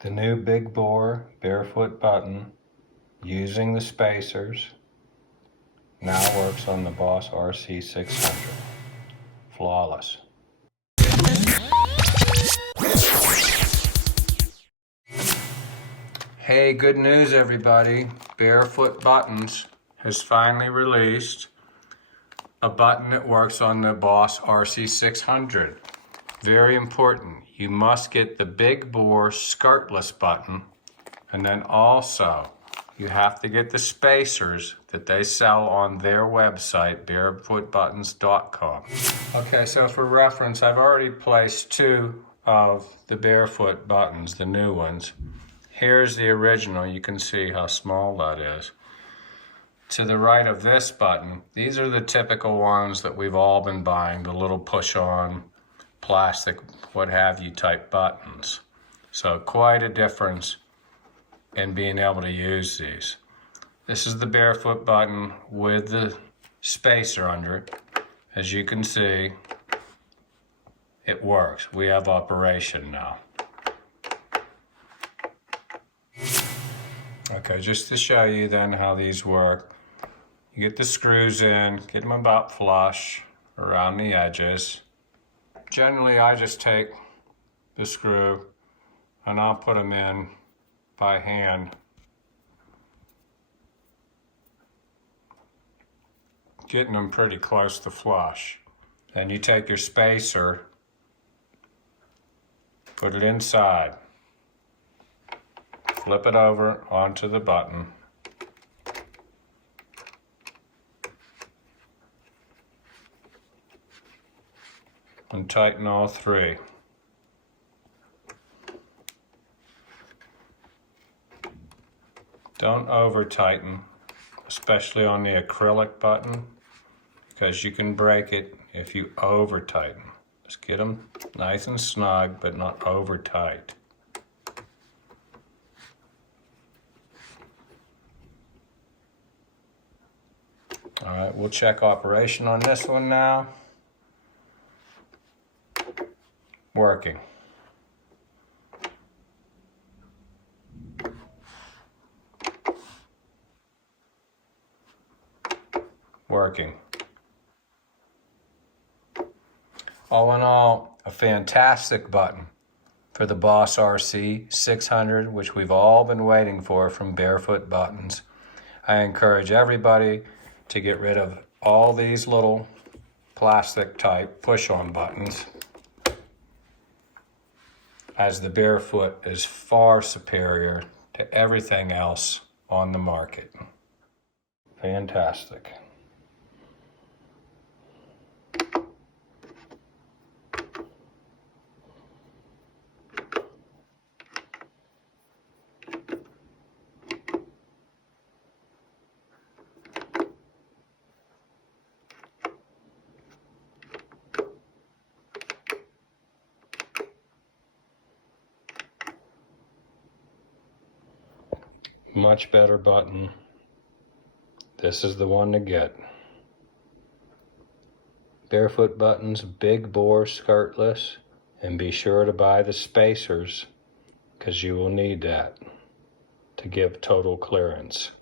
The new big bore Barefoot button using the spacers now works on the Boss RC-600. Flawless. Hey, good news everybody. Barefoot Buttons has finally released a button that works on the Boss RC-600. Very important. You must get the big bore skirtless button, and then also you have to get the spacers that they sell on their website, barefootbuttons.com. Okay, so for reference, I've already placed two of the Barefoot buttons, the new ones. Here's the original. You can see how small that is. To the right of this button, these are the typical ones that we've all been buying, the little push-on, plastic, what have you type buttons. So quite a difference in being able to use these. This is the Barefoot button with the spacer under it. As you can see, it works. We have operation now. Okay, just to show you then how these work. You get the screws in, get them about flush around the edges. Generally, I just take the screw and I'll put them in by hand. Getting them pretty close to flush. Then you take your spacer, put it inside, flip it over onto the button, and tighten all three. Don't over tighten, especially on the acrylic button, because you can break it if you over tighten. Just get them nice and snug, but not over tight. All right, we'll check operation on this one now. Working. Working. All in all, a fantastic button for the Boss RC-600, which we've all been waiting for from Barefoot Buttons. I encourage everybody to get rid of all these little plastic type push-on buttons, as the Barefoot is far superior to everything else on the market. Fantastic. Much better button. This is the one to get. Barefoot Buttons, big bore skirtless, and be sure to buy the spacers because you will need that to give total clearance.